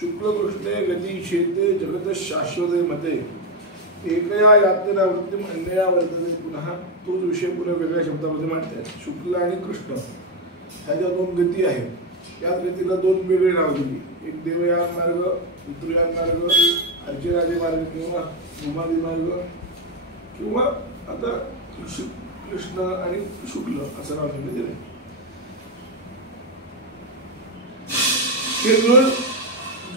शुक्लकृष्णे गती शेते जगत शाश्वते मते एकया यात्रेला वृत्तीम अन्यया वर्तते. पुन्हा तोच विषय पुन्हा वेगळ्या शब्दामध्ये मांडतात. शुक्ल आणि कृष्ण ह्या ज्या दोन गती आहेत याच गतीला दोन वेगळी नाव दिली. एक देवयान मार्ग, पितृयान मार्ग, अर्चिरादी मार्ग किंवा भूमादी मार्ग किंवा आता कृष्ण आणि शुक्ल असं नाव दिलं. हे दोन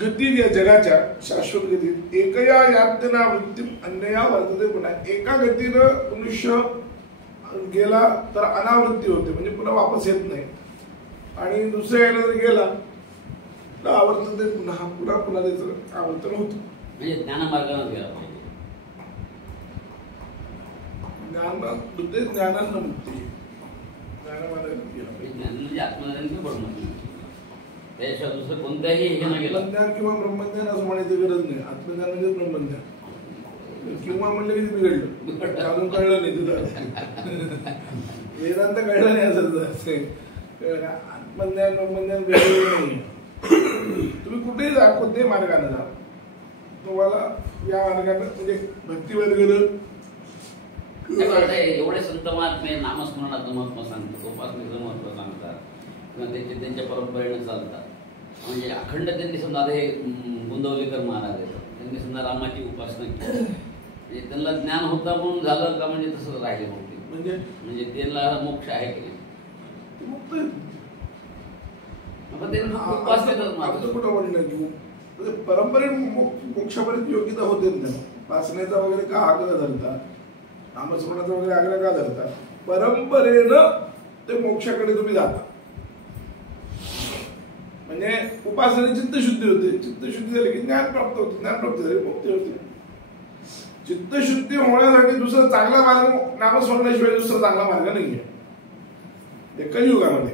गती या जगाच्या शाश्वत गतीत एकया यातना वृत्तीम अन्यया वर्तते. पुन्हा एका गतीनं मनुष्य गेला तर अनावृत्ती होते, म्हणजे पुन्हा वापस येत नाही. आणि दुसऱ्या याला जर गेला तर आवर्तते, पुन्हा पुन्हा पुन्हा त्याचं आवर्तन होतं. म्हणजे ज्ञानमार्गाने गेला पाहिजे. ज्ञानानं मुक्ती, ज्ञानमार्गाने गेला पाहिजे. ज्ञान म्हणजे आत्मज्ञान पडणं, त्याशिवाय दुसरं कोणत्याही हे न गेलं. आत्मज्ञान किंवा ब्रह्मज्ञान असं म्हणायची गरज नाही. आत्मज्ञान म्हणजे ब्रह्मज्ञान. किंवा म्हणलं की बिघडलं, अजून कळलं नाही तुला. वेदांत कळलं नाही असं. आत्मज्ञान ब्रह्मज्ञान बिघडलं नाही. तुम्ही कुठेही जा, कोणत्याही मार्गाने जा, तुम्हाला या मार्गाने म्हणजे भक्तीवर गेलं. एवढे संत महात्मे नामस्मरणाचं महत्व सांगतात, उपासनेचं महत्व सांगतात किंवा त्यांच्या परंपरेनं चालतात. म्हणजे अखंड त्यांनी समजा हे गोंदवलेकर महाराज आहेत, त्यांनी समजा रामाची उपासना केली, म्हणजे त्यांना ज्ञान होता म्हणून झालं का? म्हणजे तसं राहिले मग म्हणजे त्यांना मोक्ष आहे की नाही? मुक्त कुठं म्हणलं परंपरे मोक्षापर्यंत योग्यता होते ना. उपासनेचा वगैरे का आग्रह धरतात, नामस्मरणाचा वगैरे आग्रह का धरतात? परंपरेनं ते मोक्षाकडे तुम्ही जाता. म्हणजे उपासने चित्तशुद्धी होते, चित्तशुद्धी झाली की ज्ञान प्राप्त होते, ज्ञान प्राप्त झाली मुक्ती होते. चित्तशुद्धी होण्यासाठी दुसरा चांगला मार्ग नामस्मरणाशिवाय दुसरा चांगला मार्ग नाहीये कलियुगामध्ये.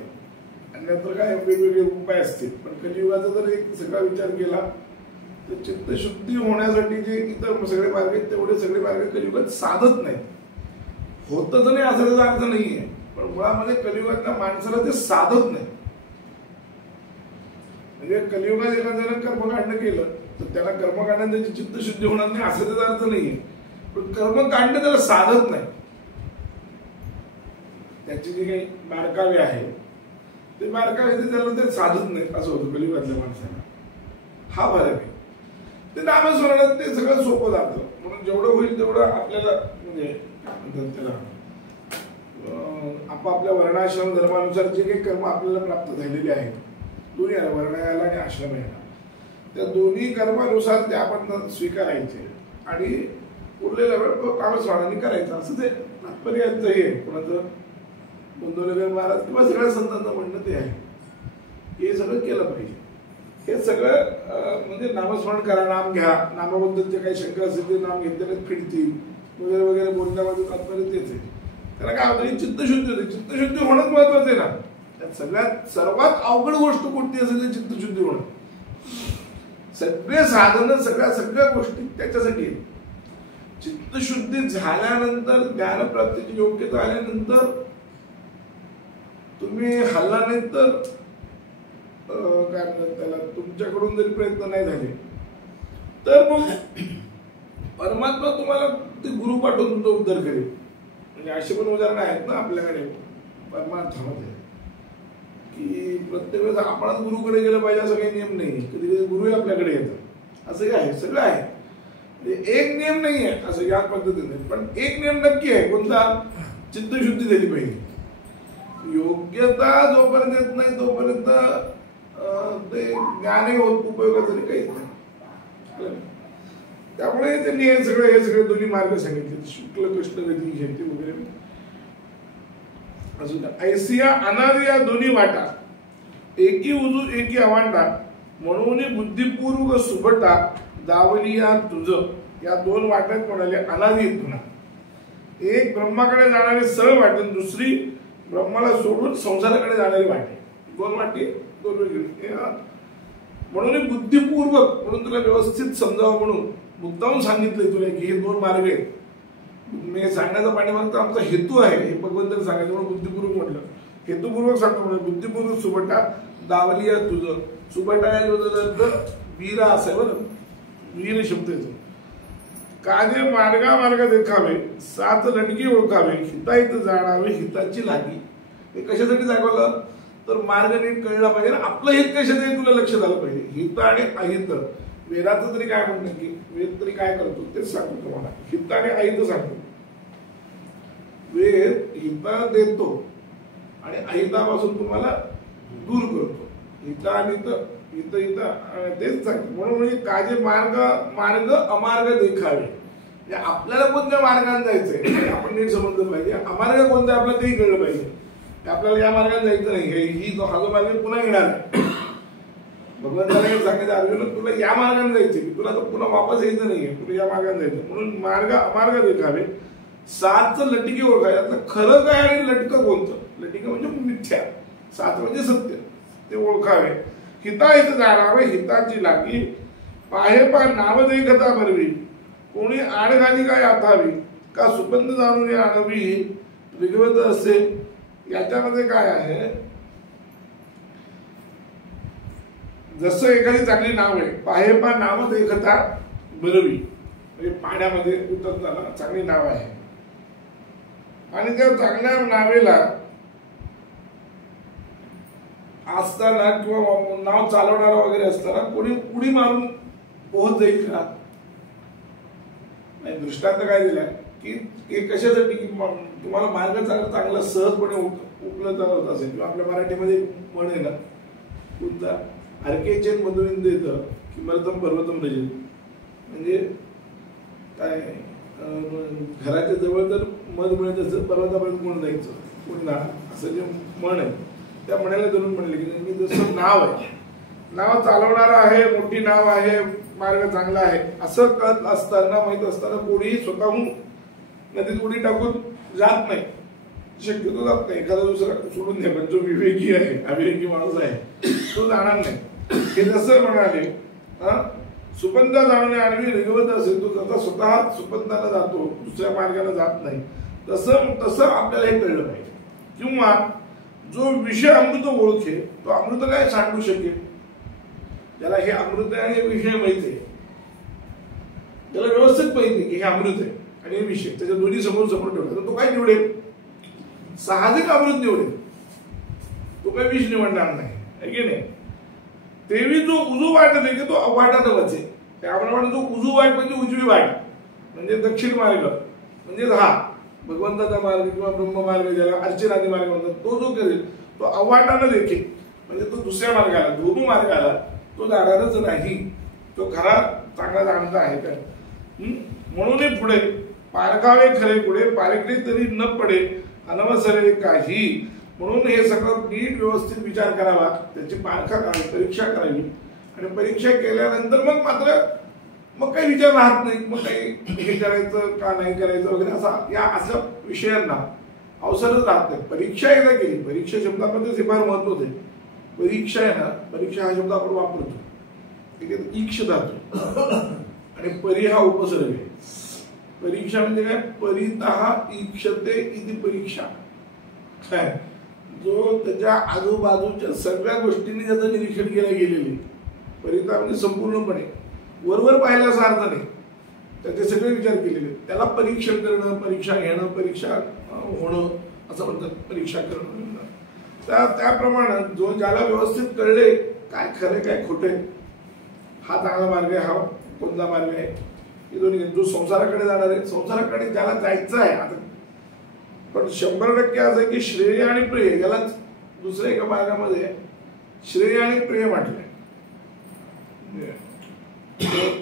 आणि नंतर काय वेगवेगळे उपाय असतील, पण कलियुगाचा जर एक सगळा विचार केला तर चित्तशुद्धी होण्यासाठी जे इतर सगळे मार्ग आहेत तेवढे सगळे मार्ग कलियुगात साधत नाही. होतच नाही असा त्याचा अर्थ नाहीये, पण मुळामध्ये कलियुगातल्या माणसाला ते साधत नाही. म्हणजे कलियुगात एखाद्यानं कर्मकांड केलं तर त्याला कर्मकांडाने त्याची चित्तशुद्धी होणार नाही असं त्याचा अर्थ नाहीये, पण कर्मकांड त्याला साधत नाही. त्याची जी काही बारकावे आहे ते बारकावे त्याला ते साधत नाही असं होतं कलियुगातल्या माणसाला. हा फरक आहे. ते नामस्मरणात ते सगळं सोपं जातं. म्हणून जेवढं होईल तेवढं आपल्याला म्हणजे काय म्हणतात त्याला आपापल्या वर्णाश्रम धर्मानुसार जे काही कर्म आपल्याला प्राप्त झालेले आहेत दोन्ही वर्णायाला आणि आश्रम याला, त्या दोन्ही कर्मानुसार ते आपण स्वीकारायचे आणि उरलेला वेळ नामस्मरणाने करायचं असं ते तात्पर्याचं हे कोणाचं गोंदवलेकर महाराज किंवा सगळ्या संतांचं म्हणणं ते आहे. हे सगळं केलं पाहिजे. हे सगळं म्हणजे नामस्मरण करा, नाम घ्या, नामाबद्दल जे काही शंका असेल ते नाम घेतल्याने फिरतील वगैरे वगैरे बोलण्यामध्ये तात्पर्य तेच आहे. त्याला काय होतं, चित्तशुद्धी होते. चित्तशुद्धी होणंच महत्वाचं आहे ना. त्यात सगळ्यात सर्वात अवघड गोष्ट कोणती असेल ते चित्तशुद्धी होणं. सगळे साधनं सगळ्या गोष्टी त्याच्यासाठी आहेत. चित्तशुद्धी झाल्यानंतर ज्ञानप्राप्तीची योग्यता आल्यानंतर तुम्ही हल्ला नाही तर काय म्हणतात त्याला तुमच्याकडून जरी प्रयत्न नाही झाले तर मग परमात्मा तुम्हाला ते गुरु पाठवून तुमचा उद्धार करेल. म्हणजे असे पण उदाहरण आहेत ना आपल्याकडे परमार्थामध्ये की प्रत्येक वेळेस आपणच गुरुकडे गेलं पाहिजे असं काही नियम नाही. कधी कधी गुरुही आपल्याकडे येतात असं आहे. सगळं आहे. म्हणजे एक नियम नाही आहे असं या पद्धतीने, पण एक नियम नक्की आहे. कोणता? चित्तशुद्धी झाली पाहिजे. योग्यता जोपर्यंत येत नाही तोपर्यंत ते ज्ञानही उपयोगाचं काहीच नाही. त्यामुळे त्यांनी हे सगळे दोन्ही मार्ग सांगितले, शुक्ल कृष्ण गती शेती वगैरे. अजून ऐसिया अनादी या दोन्ही वाटा एकी उजू एकी अवांटा म्हणून बुद्धिपूर्वक सुबटा दावली या तुझं. या दोन वाट्यात म्हणाले अनादी आहेत. पुन्हा एक ब्रह्माकडे जाणारी सरळ वाटे, दुसरी ब्रह्माला सोडून संसाराकडे जाणारी वाटे. दोन वाटे, दोन वेगळी. म्हणून बुद्धिपूर्वक म्हणून तुला व्यवस्थित समजावं म्हणून मुद्दामून सांगितलंय तुला की हे दोन मार्ग आहेत. मी सांगण्याचा पाठीमागचा आमचा हेतू आहे हे भगवंताने सांगायचं म्हणून बुद्धिपूर्वक म्हटलं. हेतुपूर्वक सांगतो म्हणजे बुद्धिपूर्वक सुबटा दावलिया तुझं सुबटाया तर वीरा असेल बरं, वीर शब्द येतो. काजे मार्गा मार्ग देखावे, सात लटकी ओळखावे, हिताहित जाणावे हिताची लागी. हे कशासाठी दाखवलं तर मार्ग नीट कळला पाहिजे ना, आपलं हित कशाचं आहे तुला लक्षात आलं पाहिजे. हित आणि अहित, वेदाचं तरी काय म्हणणं की वेद तरी काय करतो तेच सांगतो तुम्हाला. हित आणि अहित सांगतो. वेद हित देतो आणि अहितापासून तुम्हाला दूर करतो. हित आणि हित हित तेच सांगतो. म्हणून म्हणजे काजे मार्ग मार्ग अमार्ग देखावे, म्हणजे आपल्याला कोणत्या मार्गाने जायचंय आपण नीट समजलं पाहिजे. अमार्ग कोणता आपल्याला तेही कळलं पाहिजे. आपल्याला या मार्गाने जायचं नाही, ही हा जो मार्ग पुन्हा येणार नाही. भगवंताला सांगायचं अर्जुन तुला या मार्गाने जायचं की तुला तर पुन्हा वापस यायचं नाहीये, तुला या मार्गाने जायचं. म्हणून मार्ग अमार्ग देखावे, सातचं लटिके ओळखावे. यातलं खरं काय आणि लटकं कोणतं. लटिकं म्हणजे मिथ्या, सात म्हणजे सत्य, ते ओळखावे. हिताहित जाणावे हिताची लागी, पाहे पा नाव देखता भरवी, कोणी आडघाली काय आथावी, का सुपंथ जाणून आणावी ऋग्वेद असे. याच्यामध्ये काय आहे, जसं एखादी चांगली नाव आहे, पाहे पा नाव देखता भरवी, म्हणजे पाण्यामध्ये उतरताना चांगली नाव आहे आणि त्या चांगल्या नावेला असताना किंवा नाव चालवणारा वगैरे असताना कोणी उडी मारून पोहोच जाईल का. दृष्टांत काय दिलाय की कशासाठी की तुम्हाला मार्ग चांगला सहजपणे उपलब्ध होत असेल. किंवा आपल्या मराठीमध्ये म्हण आहे ना, कोणता अर्केचेन मधुविंद येतं किंमतम पर्वतम रजत, म्हणजे काय घराच्या जवळ जर मध मिळत असेल पर्वतापर्यंत कोण जायचं कोण ना, असं जे म्हण आहे त्या म्हणायला धरून म्हणले की जसं नाव आहे, नाव चालवणारा आहे, मोठी नाव आहे, मार्ग चांगला आहे असं कळत असताना माहित असताना कोणीही स्वतःहून नदीत उडी टाकून जात नाही, शक्यतो जात नाही. एखादा दुसरा सोडून द्या, पण जो विवेकी आहे अविवेकी माणूस आहे तो जाणार नाही. हे जसं म्हणाले सुपंथा जाणे आणि ऋग्वेद असेल, तो जसा स्वतः सुपंथाला जातो दुसऱ्या मार्गाने जात नाही, तसं आपल्याला हे कळलं पाहिजे. किंवा जो विषय अमृत ओळखे तो अमृत काय सांगू शकेल. त्याला हे अमृत आहे आणि हे विषय माहिती आहे, त्याला व्यवस्थित माहिती की हे अमृत आहे आणि हे विषय, त्याच्या दोन्ही समोर ठेवला तर तो काय निवडेल, साहजिक अमृत निवडेल, तो काही विष निवडणार नाही की नाही. तेवी जो उजू वाट की तो अवाटात वाचे, त्याप्रमाणे जो उजू वाट म्हणजे उजवी वाट म्हणजे दक्षिण मार्ग म्हणजे हा भगवंताचा मार्ग किंवा ब्रह्म मार्ग ज्याला अर्चनादी मार्ग म्हणतात, तो जो करेल तो अवाटानं देखील म्हणजे तो दुसऱ्या मार्गाला धोबू मार्गाला तो जाणारच नाही, तो खरा चांगला जाणता आहे का. म्हणून पुढे पारखावे खरे पुढे पारखले तरी न पडे अनवसरे काही. म्हणून हे सगळं नीट व्यवस्थित विचार करावा, त्याची पारखा करावी, परीक्षा करावी आणि परीक्षा केल्यानंतर मग मात्र मग काही विचार राहत नाही, मग काही हे करायचं का नाही करायचं वगैरे अशा विषयांना अवसरच राहत नाही. परीक्षा एकदा केली, परीक्षा शब्दामध्ये हे फार महत्वाचं आहे. परीक्षा आहे ना, परीक्षा हा शब्द आपण वापरतो, ईक्ष धातू आणि परी हा उपसर्ग आहे. परीक्षा म्हणजे काय, परितः ईक्षते इति परीक्षा. काय जो त्याच्या आजूबाजूच्या सगळ्या गोष्टींनी त्याचं निरीक्षण केलं गेलेले, परितः म्हणजे संपूर्णपणे वरवर पाहिलं असं अर्थ नाही, त्याचे सगळे विचार केलेले, त्याला परीक्षण करणं, परीक्षा घेणं, परीक्षा होणं असं म्हणतात, परीक्षा करणं. त्याप्रमाणे जो ज्याला व्यवस्थित कळले काय खरे काय खोटे, हा चांगला मार्ग आहे, हा कोणता मार्ग आहे, हे दोन्ही. जो संसाराकडे जाणार आहे, संसाराकडे ज्याला जायचं आहे आता, पण 100% असं आहे की श्रेय आणि प्रिय याला दुसऱ्या एका मार्गामध्ये श्रेय आणि प्रिय म्हटलंय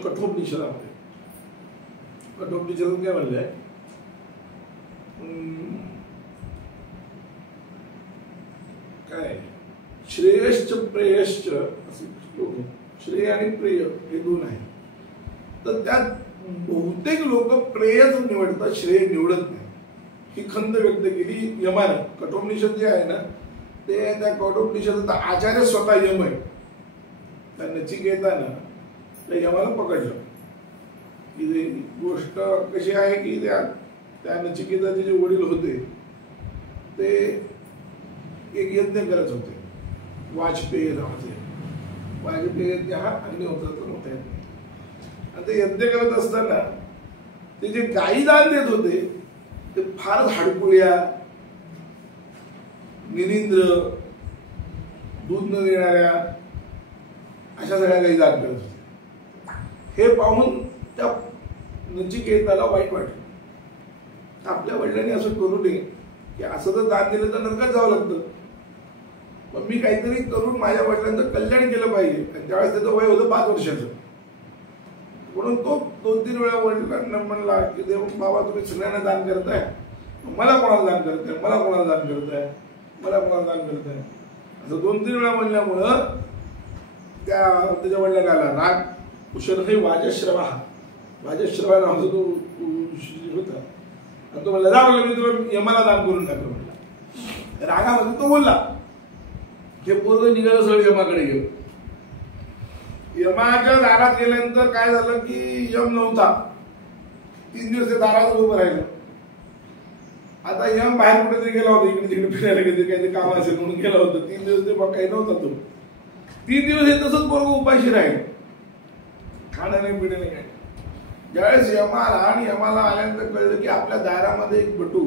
कठोपनिषदामध्ये. कठोपनिषदात काय म्हणलंय, काय श्रेयश्च प्रेयश्च असे श्लोक आहे. श्रेय आणि प्रिय हे दोन आहे, तर त्यात बहुतेक लोक प्रेयच निवडतात, श्रेय निवडत नाही. ही खंत व्यक्त केली यमाने. कठोपनिषद जे आहे ना, ते त्या कठोपनिषदाचा आचार्य स्वतः यम आहे. त्या नचिकेतानं त्या यमाला पकडलं की गोष्ट कशी आहे की त्या नचिकेताचे जे वडील होते ते एक यज्ञ करत होते वाजपेयी नावाचे. वाजपेयी यज्ञ हा अग्निहोत्राचा मोठा यज्ञ. आणि ते यज्ञ करत असताना ते जे गायी दान देत होते ते फारच हाडकुळ्या, निनिंद्र, दूध न देणाऱ्या अशा सगळ्या गायी दान करत होते. हे पाहून त्या नचिकेताला वाईट वाटलं. आपल्या वडिलांनी असं करू नये की असं तर दान दिलं तर नरकात जावं लागतं. पण मी काहीतरी करून माझ्या वडिलांचं कल्याण केलं पाहिजे. आणि त्यावेळेस त्याचं वय होतं 5 वर्षाचं. म्हणून तो 2-3 वेळा वडिलांना म्हणला की देव बाबा तुम्ही सगळ्यांना दान करताय, मला कोणाला दान करताय, मला कोणाला दान करताय, मला कोणाला दान करताय, असं 2-3 वेळा म्हणल्यामुळं त्याच्या वडिलांना आला राग. कुशल हे वाजश्रवा नावाचा तो होता. आणि तो म्हणला जा म्हणलं मी तुला यमाला दान करून टाकलं म्हणला. रागामध्ये तो बोलला. हे पोरं निघालं सगळं यमाकडे गेलं. यमाच्या दारात गेल्यानंतर काय झालं की यम नव्हता. 3 दिवस ते दारात उभं राहिलं. आता यम बाहेर कुठेतरी गेला होता, इकडे तिकडे फिरायला गेले, काहीतरी काम असेल म्हणून गेला होता. 3 दिवस ते काही नव्हता तो. 3 दिवस हे तसंच पोरगं उपाशी राहील, खाणं नाही पिणं नाही काय. ज्यावेळेस यमाला आणि यमाला आल्यानंतर कळलं की आपल्या दारामध्ये एक बटू,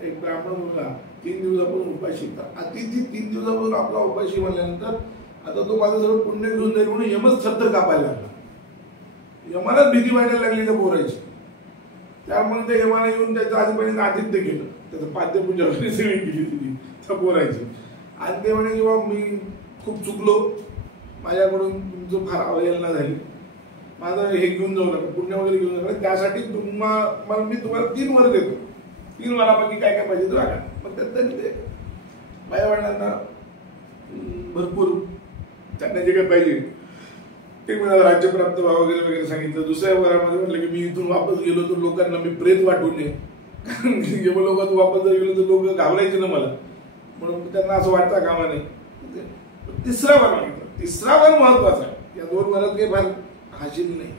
एक ब्राह्मण मुलगा 3 दिवसापासून उपाशी. अति 3 दिवसापासून आपला उपाशी म्हणल्यानंतर आता तो माझं सगळं पुण्य घेऊन जाईल म्हणून यमच थरथर कापायला लागला. यमालाच भीती वाटायला लागली त्या पोराची. त्यामुळे त्या यमाने येऊन त्याचं आधीपर्यंत आतिथ्य केलं, त्याचं पाद्यपूजा वगैरे सगळी केली तिने त्या पोराची. आणि ते म्हणे की बाबा मी खूप चुकलो, माझ्याकडून तुमचं फार अवहेलना झाली, माझं हे घेऊन जाऊ नका, पुण्य वगैरे घेऊन नका, त्यासाठी मी तुम्हाला 3 वर देतो, 3 वरापैकी काय काय पाहिजे तर बघा. मग त्यात ते माझ्या वडिलांना भरपूर त्यांना जे काय पाहिजे ते मला राज्य प्राप्त व्हावं वगैरे वगैरे सांगितलं. दुसऱ्या वरामध्ये म्हटलं की मी इथून वापस गेलो तर लोकांना मी प्रेत वाटू नये, कारण जेव्हा लोकांतून वापस जर गेलो तर लोक घाबरायचे ना मला, म्हणून त्यांना असं वाटता कामा नाही. 3रा वर मागितलं. 3रा वर महत्वाचा आहे. या 2 वरात काही फार हाशील नाही.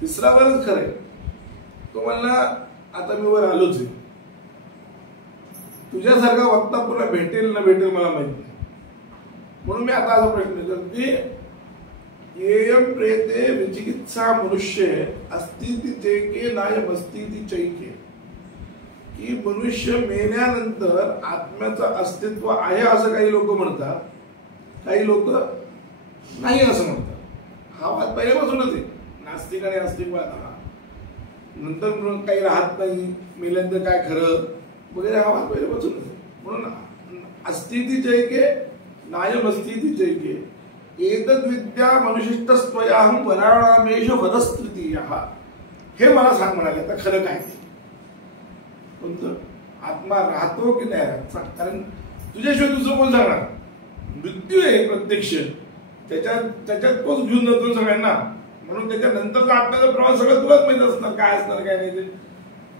3रा वरच खरंय. तो म्हणला आता मी वर आलोच आहे, तुझ्यासारखा वक्ता पुन्हा भेटेल ना भेटेल मला माहित नाही, म्हणून मी आता असा प्रश्न विचारतो की येयम प्रेते विचिकित्सा मनुष्य अस्तिती चैके नायमस्तिती चैके, की मनुष्य मेल्यानंतर आत्म्याचं अस्तित्व आहे असं काही लोक म्हणतात, काही लोक नाही असं म्हणतात. हा वाद पहिल्यापासूनच आहे. नास्तिक आणि आस्तिकवाद हा. नंतर काही राहत नाही, मेल्यानंतर काय खरं वगैरे हा वाद पहिल्यापासूनच आहे. म्हणून अस्तिती चैके नायमस्तिती चैके एतद् विद्या मनुष्यस्तस्त्वयाहं पराणामेष वदस्त्रितीयः. हे मला सांग म्हणाले आता खरं काय ते. कोणतं आत्मा राहतो की नाही राहत, कारण तुझ्याशिवाय दुसरं कोण सांगणार. मृत्यू आहे प्रत्यक्ष, त्याच्यात तोच घेऊन जातो सगळ्यांना. म्हणून त्याच्यानंतरचा आत्म्याचा प्रवास सगळं तुलाच माहित असणार काय असणार काय नाही ते.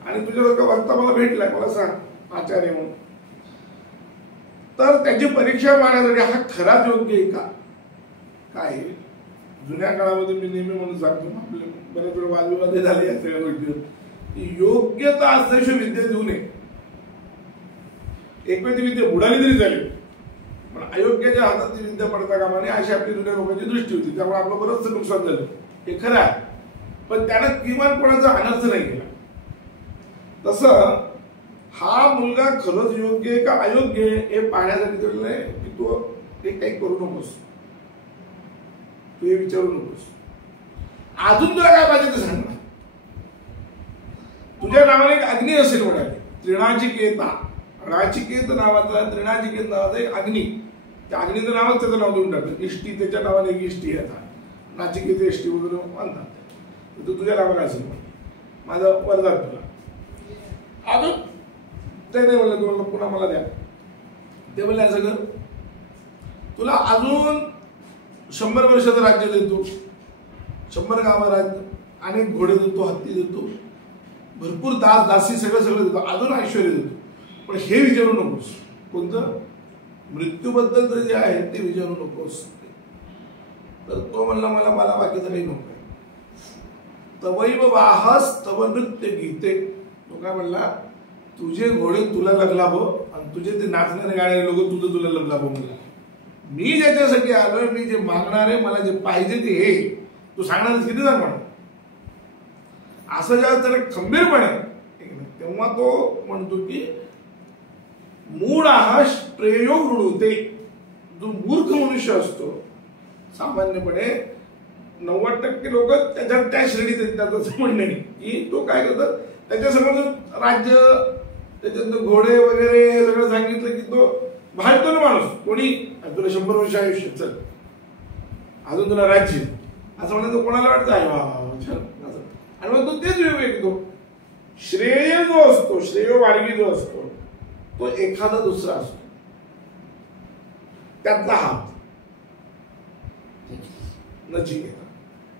आणि तुझ्यासारखा वक्ता मला भेटलाय, मला सांग आचार्य म्हणून. तर त्याची परीक्षा मारण्यासाठी हा खराच योग्य आहे का काय. जुन्या काळामध्ये मी नेहमी म्हणून सांगतो, आपले बरेच वेळ वादविवाद झाले या सगळ्या गोष्टीवर, की योग्यता असल्याशिवाय विद्या देऊ नये. एक वेळ ती विद्या बुडाली तरी झाली, पण अयोग्याच्या हातात ती विद्या पडता कामा नये अशी आपली जुन्या लोकांची दृष्टी होती. त्यामुळे आपलं बरंचसं नुकसान झालं, हे खरं आहे. पण त्यानं किमान कोणाचा अनर्थ नाही केला. तसं हा मुलगा खरंच योग्य आहे का अयोग्य आहे हे पाहण्यासाठी ठरलंय की तू हे काही करू नकोस, तू हे विचारू नकोस. अजून तुला काय पाहिजे ते सांग. तुझ्या नावाने एक अग्नी असेल म्हणाले, त्रिणाचिकेता. राचिकेत नावाचा, त्रिणाचिकेत नावाचा एक अग्नी. त्या अग्नीचं नावच त्याचं नाव देऊन टाकलं. इष्टी, त्याच्या नावाने एक इष्टी आहे. नाचिकेत इष्टी वगैरे मानतात. तो तुझ्या नावाने असेल माझा वरदान तुला. अजून ते नाही म्हणलं, तू म्हणलं पुन्हा मला द्या. ते म्हणले असं कर, तुला अजून 100 वर्षाचं राज्य देतो, 100 गावं राज्य, अनेक घोडे देतो, हत्ती देतो, भरपूर दास दासी सगळं देतो, अजून ऐश्वर्य देतो. पण हे विचारू नकोस. कोणतं मृत्यूबद्दल जे आहे ते विचारू नकोस. तर तो म्हणला मला बाकीचं काही नको. तवैव वाहस तव नृत्य गीते. तो काय म्हणला, तुझे घोडे तुला लगलाभो आणि तुझे ते नाचणारे गाणारे लोक तुझं तुला लगलाभो म्हणला. मी ज्याच्यासाठी आलोय, मी जे मागणार आहे, मला जे पाहिजे ते हे तू सांगणार किती जण म्हणा, असं जेव्हा त्याला खंबीरपणे तेव्हा तो म्हणतो की मूळ आहार प्रयोग ऋणवते. जो मूर्ख मनुष्य असतो सामान्यपणे 90% लोक त्याच्यात त्या श्रेणीत येतात असं म्हणणे की तो काय करतात, त्याच्यासमोर राज्य त्याच्यात घोडे वगैरे हे सगळं सांगितलं की तो भाळतो ना माणूस. कोणी तुला 100 वर्ष आयुष्य, चल अजून तुला राज्य, असं म्हणायचं कोणाला वाटतं आहे वा. आणि मग तो तेच विवेकतो. श्रेय जो असतो, श्रेय मार्गी जो असतो तो एखादा दुसरा असतो, त्यातला हा नचिकेता.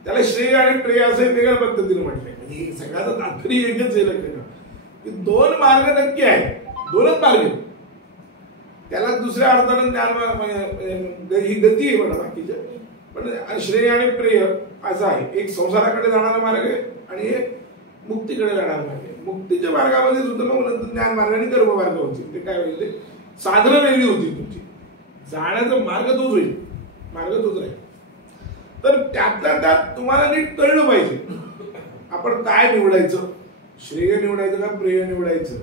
त्याला श्रेय आणि प्रेय असं वेगळ्या पद्धतीने म्हटलंय. म्हणजे सगळ्याचा तात्पर्य एकच आहे लक्षात की 2 मार्ग नक्की आहेत, 2च मार्ग. त्याला दुसऱ्या अर्थानं ज्ञान ही गती आहे म्हणा बाकीच्या, पण श्रेय आणि प्रेय असं आहे. एक संसाराकडे जाणारा मार्ग आहे आणि एक मुक्तीकडे जाणारा मार्ग आहे. मुक्तीच्या मार्गामध्ये सुद्धा मग नंतर ज्ञान मार्ग आणि कर्म मार्ग होतील. ते काय होईल, साधनं वेगळी होती तुमची, जाण्याचा मार्ग तोच होईल, मार्ग तोच राहील. तर त्यातल्या त्यात तुम्हाला नीट कळलं पाहिजे आपण काय निवडायचं, श्रेय निवडायचं का प्रेय निवडायचं,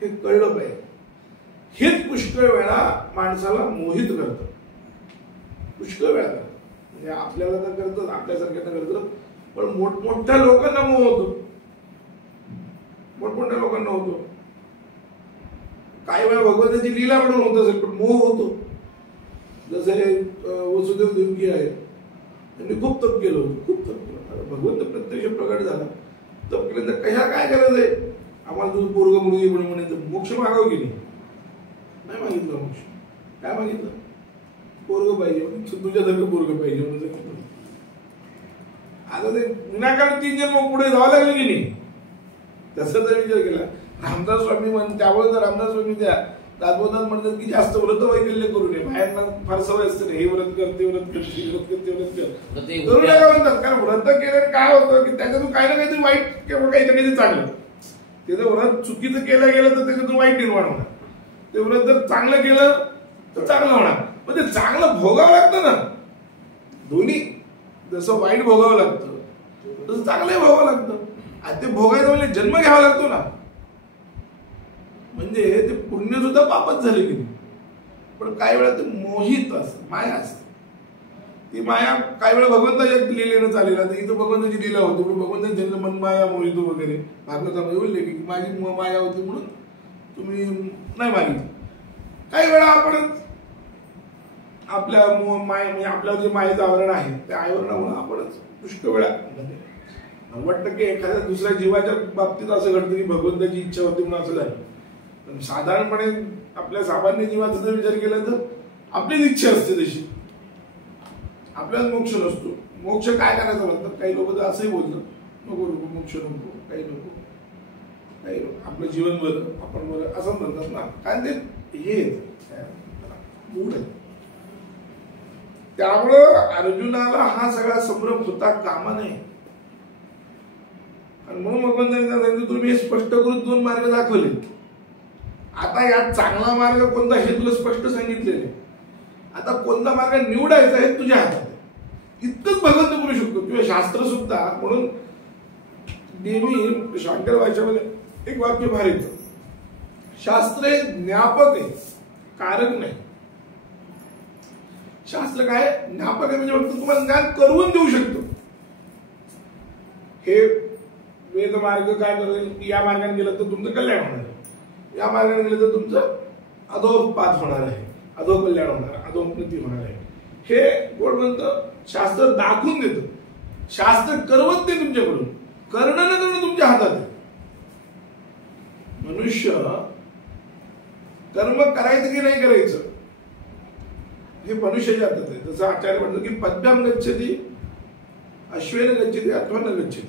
हे कळलं पाहिजे. हेच पुष्कळ वेळा माणसाला मोहित करतं. पुष्कळ वेळा म्हणजे आपल्याला तर करतात, आपल्यासारख्यांना करतात, पण मोठमोठ्या लोकांना मोह होतो. मोठमोठ्या लोकांना होतो. काही वेळा भगवंताची लीला म्हणून होत असेल, पण मोह होतो. जसे वसुदेव देवकी आहे, त्यांनी खूप तप केलं होतं, खूप तप केलं. भगवंत प्रत्यक्ष प्रकट झाला, तप केलं तर कशा काय गरज आहे आम्हाला तुझं पोरग मुलगी म्हणून म्हणायचं. मोक्ष मागावं की नाही मागितलं मोक्ष. काय मागितलं, पोरग पाहिजे म्हणून, तुझ्यासारखं पोरग पाहिजे म्हणून. आता ते विनाकारण 3 जन्म पुढे जावं लागलं की नाही, तसं जर विचार केला. रामदास स्वामी त्यामुळे तर रामदास स्वामी त्या दासबोधात म्हणतात की जास्त व्रत वैकल्य करू नये. बाहेरना फार सवय असते, हे व्रत करते, व्रत करते, व्रत करते, व्रत करते, करू नका म्हणतात. कारण व्रत केल्याने काय होतं की त्याच्यातून काही ना काहीतरी वाईट किंवा काहीतरी चांगलं. ते जर व्रत चुकीचं केलं गेलं तर त्याच्यातून वाईट निर्माण होणार. ते व्रत जर चांगलं केलं तर चांगलं होणार. पण ते चांगलं भोगावं लागतं ना. दोन्ही, जसं वाईट भोगावं लागतं तसं चांगलंही भोगावं लागतं. आणि ते भोगायचं म्हणजे जन्म घ्यावा लागतो ना. म्हणजे ते पुण्य सुद्धा पापच झाले की नाही. पण काही वेळा ते मोहित असतं, माया असते. ती माया काही वेळा भगवंताच्या लिलेनं चालेल. आता इथं भगवंताची लीला होती, पण भगवंताची त्यांचं मन माया मोहितो वगैरे भागवतामध्ये उल्लेख की माझी माया होती म्हणून तुम्ही नाही मागितलं. काही वेळा आपण आपल्या म्हणजे आपल्यावर जे मायेचं आवरण आहे त्या आवरणामुळे आपणच पुष्कळ वेळा 90% एखाद्या दुसऱ्या जीवाच्या बाबतीत असं घडतं की भगवंताची इच्छा होती म्हणून असं झालं. पण साधारणपणे आपल्या सामान्य जीवाचा जर विचार केला तर आपलीच इच्छा असते तशी, आपल्याला मोक्ष नसतो. मोक्ष काय करायचं म्हणतात काही लोक तर असंही बोलतात, नको नको मोक्ष नको, काही नको, काही आपलं जीवन बरं, आपण बरं असं म्हणतात ना. कारण ते हे मूड आहे. त्यामुळं अर्जुनाला हा सगळा संभ्रम होता कामा नये. आणि म्हणून भगवंतांनी सांगितलं तुम्ही हे स्पष्ट करून 2 मार्ग दाखवले. आता यात चांगला मार्ग कोणता हे तुला स्पष्ट सांगितलेले. आता कोणता मार्ग निवडायचा हे तुझ्या हातात आहे. इतकंच भगवंत करू शकतो किंवा शास्त्र सुद्धा. म्हणून नेहमी शांकर भाषेमध्ये एक वाक्य भार येतं, शास्त्र हे ज्ञापक आहे, कारक नाही. शास्त्र काय ज्ञापक आहे म्हणजे फक्त तुम्हाला ज्ञान करून देऊ शकतो. हे वेद मार्ग काय करेल की या मार्गाने गेलं तर तुमचं कल्याण होणार आहे, या मार्गाने गेलं तर तुमचं अधोपात होणार आहे, अधो कल्याण होणार, अधोन्नती होणार आहे. हे कोण म्हणतं, शास्त्र दाखवून देतं. शास्त्र करवत नाही तुमच्याकडून, करणं न करणं तुमच्या हातात आहे. मनुष्य कर्म करायचं की नाही करायचं हे मनुष्याच्या हातात आहे. जसं आचार्य म्हणतो की पद्भ्याम गच्छति अश्वेन गच्छति अथवा न गच्छति.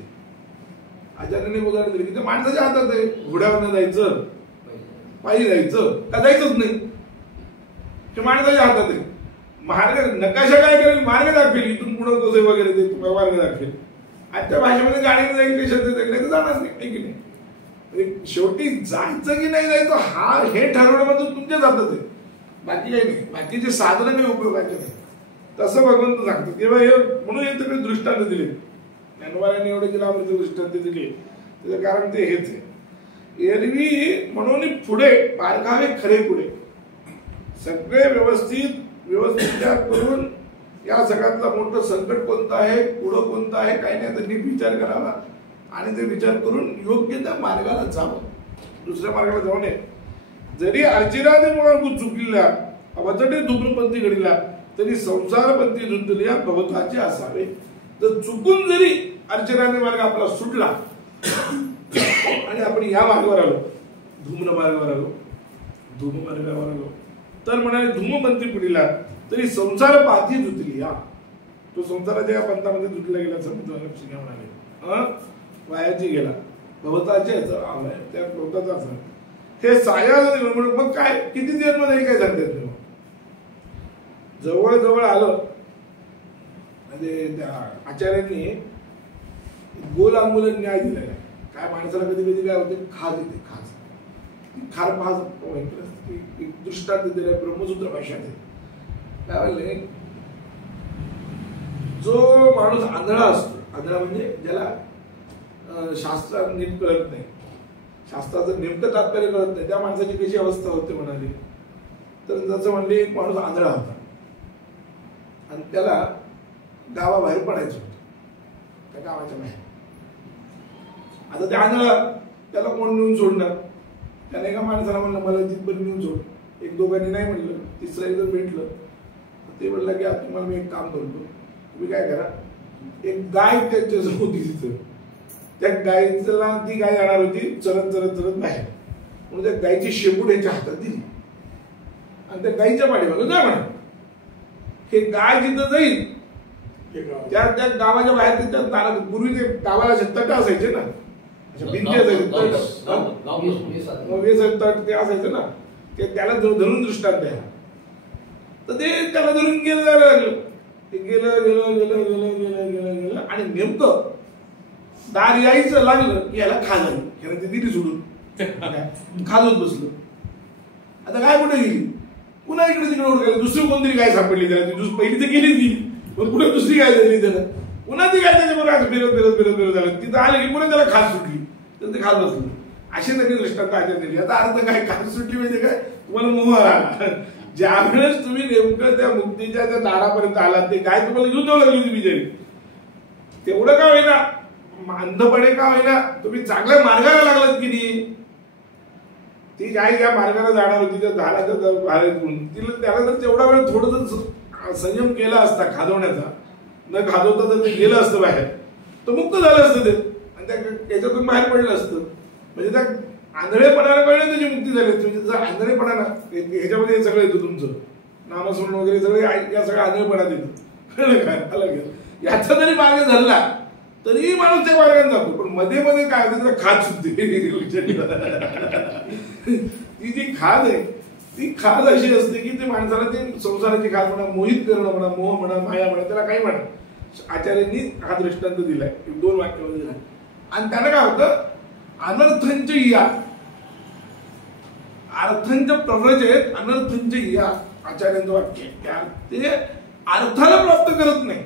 आचार्याने उदाहरण दिलं की ते माणसाच्या हातात आहे. घोड्यावरनं जायचं, पायी जायचं का जायचंच नाही, ते माणसाच्या हातात आहे. मार्ग नकाशा काय करेल, मार्ग दाखवेल, इथून पुढे कसे वगैरे ते तुम्हाला मार्ग दाखवेल. आजच्या भाषेमध्ये गाडीने जाईल की शब्द नाही तर जाणार नाही की नाही. शेवटी जायचं की नाही जायचं हा हे ठरवणं म्हणजे तुमच्याच हातात आहे. बाकी काही नाही, बाकीचे साधनं काही उपयोगाचे नाही. तसं भगवंत सांगतो तेव्हा हे म्हणून हे सगळे दृष्टांत दिले. ज्ञानोबांनी एवढे जिल्हामध्ये दृष्टांत दिले त्याचं कारण ते हेच आहे. एरवी म्हणून पुढे बारकावे खरे पुढे सगळे व्यवस्थित विचार करून या सगळ्यातलं मोठं संकट कोणतं आहे, पुढं कोणतं आहे, काही नाही तर नीट विचार करावा आणि ते विचार करून योग्य त्या मार्गाला जावं, दुसऱ्या मार्गाला जाऊ नये. जरी अर्चिराने मुळे चुकलेला अवचटे धूम्रपंथी घडीला तरी संसारपंथी धुंदलिया भवताचे असावे. तर चुकून जरी अर्चनाने मार्ग आपला सुटला आणि आपण या मार्गावर आलो, धूम्र मार्गावर आलो, धूम मार्गावर आलो, तर म्हणाले धूमपंथी पिढीला तरी संसार पाठी धुतली. या तो संसाराच्या पंथामध्ये धुतला गेला समुद्र म्हणाले वायाची गेला भवताचे त्या भवताचा हे साया म्हणून मग काय किती जन्म नाही काय सांगतात. जवळ जवळ आलं म्हणजे त्या आचार्यांनी गोल अंगुलन न्याय दिलेला आहे. काय माणसाला कधी कधी काय होते खाज येते, खार पाच दृष्टांत दिलाय ब्रह्मसूत्र भाषात. काय म्हणले जो माणूस आंधळा असतो, आंधळा म्हणजे ज्याला शास्त्र नीट कळत नाही, शास्त्राचं नेमकं तात्पर्य कळत नाही, त्या माणसाची कशी अवस्था होते म्हणाली. तर जसं म्हणले एक माणूस आंधळा होता आणि त्याला गावाबाहेर पडायचं होतं, त्या गावाच्या बाहेर. आता त्या आंधळा त्याला कोण नेऊन सोडणार. त्याने एका माणसाला म्हणलं मला तिथपर्यंत नेऊन सोड. एक दोघांनी नाही म्हणलं, तिसरा एकदा भेटलं ते म्हणलं की तुम्हाला मी एक काम करतो, तुम्ही काय करा, एक गाय त्यांच्यासमोर होती तिथं, त्या गायीला ती गाय जाणार होती चरत चरत चरत बाहेर, म्हणून त्या गायीची शेपूट याच्या हातात दिली आणि त्या गायीच्या पाठीमागे जा म्हणे. हे गाय जिथं जाईल त्या त्या गावाच्या बाहेर त्या दारात पूर्वी ते गावाला तट असायचे ना, भिंती असायचे तट ते असायचं ना, ते त्याला धरून दृष्टांत द्या. तर ते त्याला धरून गेलं जायला लागलं. ते गेलं गेलं गेलं गेलं गेलं गेलं गेलं आणि नेमकं दार यायचं लागलं की याला खाज आली. याला ती दिली सोडून खाजत बसलो. आता काय कुठे गेली, पुन्हा इकडे तिकडे ओढ गेलं, दुसरी कोणतरी काय सापडली त्याला. पहिली तर गेली ती, पण पुढे दुसरी काय झाली त्याला, पुन्हा ती काय त्याच्याबरोबर असं फिरत फिरत फिरत फिरत झालं. तिथं आले की पुन्हा त्याला खाज सुटली, तर ते खाज बसलं. अशी त्यांनी दृष्टांत आचार दिली. आता अर्थ काय, खाज सुटली म्हणजे काय, तुम्हाला मोह आला. ज्यावेळेस तुम्ही नेमकं त्या मुक्तीच्या त्या दारापर्यंत आलात, ते काय तुम्हाला घेऊन जाऊ लागली होती बिचारी. तेवढं का होईना, अंधपणे का होईना, तुम्ही चांगल्या मार्गाला लागलात की नाही. ती गाय ज्या मार्गाला जाणार होती त्या झाडाच्या बाहेरून तिला त्याला जर तेवढा वेळ थोडं संयम केला असता खाजवण्याचा, न खाजवता जर ते गेलं असतं बाहेर तर मुक्त झालं असतं ते आणि त्याच्यातून बाहेर पडलं असतं. म्हणजे त्या आंधळेपणाला कळलं त्याची मुक्ती झाली. म्हणजे आंधळेपणाला ह्याच्यामध्ये हे सगळं येतं तुमचं नामस्मरण वगैरे सगळे या सगळ्या आंधळेपणात येतं. कळलं काय, अलग याचा जरी मार्ग झाला तरी माणूस त्या मार्गाने जातो. पण मध्ये मध्ये काय होतं, खाज सुटते. ती जी खाज आहे ती खाज अशी असते की ते माणसाला ते संसाराची खाज म्हणा, मोहित करणं म्हणा, मोह म्हणा, माया म्हणा, त्याला काही म्हणा. आचार्यांनी हा दृष्टांत दिलाय 2 वाक्यामध्ये दिलाय. आणि त्याला काय होतं, अनर्थंच या अर्थांच्या प्रव्रजेत अनर्थंच या आचार्यांचं वाक्य. ते अर्थाला प्राप्त करत नाही,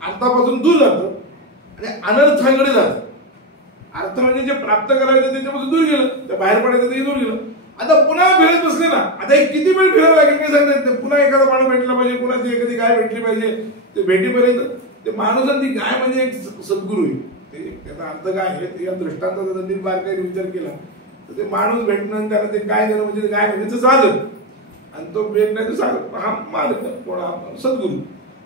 अर्थापासून दूर जातं आणि अनर्थाकडे जातं. अर्थ म्हणजे जे प्राप्त करायचं त्याच्यापासून दूर गेलं, त्या बाहेर पडायचं ते दूर गेलं. आता पुन्हा फिरत बसले ना, आता एक किती वेळ फिरावं लागेल काय सांगतात. पुन्हा एखादा माणूस भेटला पाहिजे, पुन्हा ती एखादी गाय भेटली पाहिजे. ते भेटीपर्यंत ते माणूस आणि ती गाय म्हणजे एक सद्गुरू आहे. त्याचा अर्थ काय आहे या दृष्टांताचा नीट बारकाईने विचार केला तर ते माणूस भेटणं त्याला ते गाय देणं म्हणजे गाय म्हणजे साधन आणि तो भेटण्याचं साधन हा मालक कोणा सद्गुरू.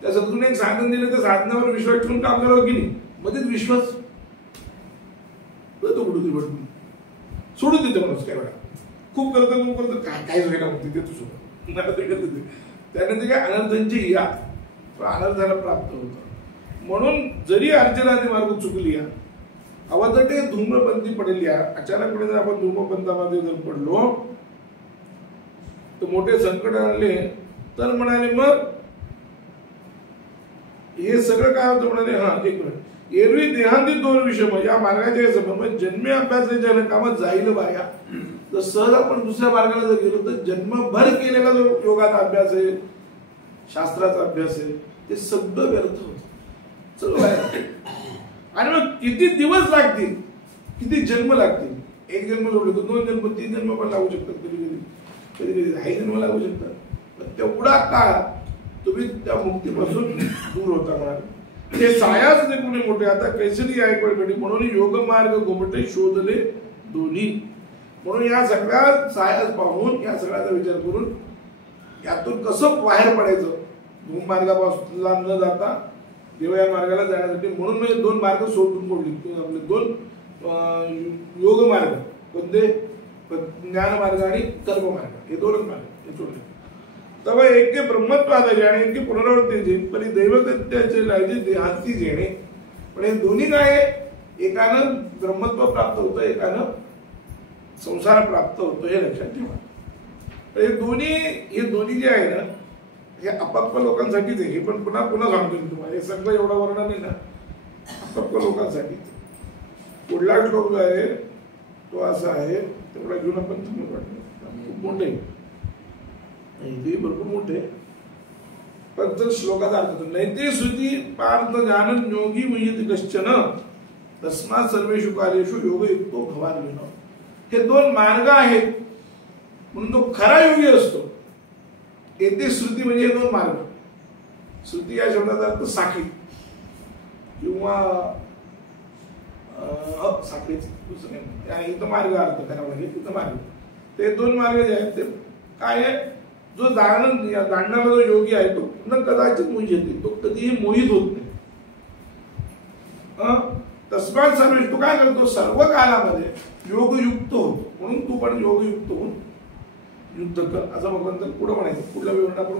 त्या सद्गुरूने एक साधन दिलं, त्या साधनावर विश्वास ठेवून काम करावं की नाही. मध्येच विश्वास तो कुठे भेटून सोडून देतो माणूस. काय वेळा खूप करतो काहीच व्हायला मग तिथे तू सोडून त्याने ते काय अनर्थांची या अनर्थाला प्राप्त होतं. म्हणून जरी अर्चनाने मार्ग चुकली अवचटे धूम्रपंथी पडली, अचानकपणे जर आपण धूम्रपंथामध्ये जर पडलो तर मोठे संकट आले. तर म्हणाले मग हे सगळं काय होतं म्हणाले. हा एक मिनिट. एरवी देहांती 2 विषय या मार्गाचे समज जन्मे अभ्यासाच्या कामात जाईल बाया. जर सहज आपण दुसऱ्या मार्गाला जर गेलो तर जन्मभर केलेला जो योगाचा अभ्यास आहे, शास्त्राचा अभ्यास आहे, ते सगळं व्यर्थ होत सगळं. आणि मग किती दिवस लागतील, किती जन्म लागतील, एक जन्म जोडले तर 2 जन्म 3 जन्म पण लागू शकतात, कधी कधी कधी कधी 6 जन्म लागू शकतात. पण तेवढा काळ तुम्ही त्या मुक्तीपासून दूर होता म्हणाल. हे सायाच जे कुणी मोठे आता कैसरी ऐकवडकडी म्हणून योग मार्ग घुमटे शोधले दोन्ही. म्हणून या सगळ्या सायास पाहून या सगळ्याचा विचार करून यातून कसं बाहेर पडायचं, भूम मार्गापासून न जाता देवयान मार्गाला जाण्यासाठी. म्हणून मी 2 मार्ग सोडून पडले, आपले 2 योग मार्ग, कोणते, ज्ञान मार्ग आणि कर्म मार्ग, हे 2च मार्ग हे सोडले. तेव्हा एके ब्रह्मत्वादाचे आणि एके पुनरावृत्तीचे परी दैवगत्याचे लायचे देहांती जेणे. पण हे दोन्ही काय, एकानं ब्रह्मत्व प्राप्त होतं, एकानं संसार प्राप्त होतो, हे लक्षात ठेवा. हे दोन्ही जे आहे ना, हे अपक्व लोकांसाठीच आहे. हे पण पुन्हा सांगतो मी तुम्हाला, हे सगळं एवढं वर्णन आहे ना अपक्व लोकांसाठी. पुढला श्लोक जो आहे तो असा आहे, तेवढा घेऊन आपण समज वाटलं खूप मोठे ते भरपूर मोठे, पण जर श्लोकाचा अर्थ होतो नैते सुती पार्थ ज्ञान योगी मुह्यति कश्चन तस्मात् सर्वेषु कार्येषु योगयुक्तो भवार्जुन. हे 2 मार्ग आहेत म्हणून तो खरा योगी असतो. येथे श्रुती म्हणजे 2 मार्ग. श्रुती या शब्दाचा अर्थ साखळी किंवा साखळीच दुसरं इथं मार्ग अर्थ करावा लागेल. तिथं मार्ग, ते 2 मार्ग जे आहेत ते काय आहे, जो जाणणारा जो योगी आहे तो न कदाचित मोहित येते, तो कधीही मोहित होत नाही. तस्मात् सर्वेषु, तो काय करतो सर्व कालामध्ये योगयुक्त होतो. म्हणून तू पण योगयुक्त होऊन युद्ध कर असं भगवंत पुढे म्हणायचं. पुढल्या विवरण आपण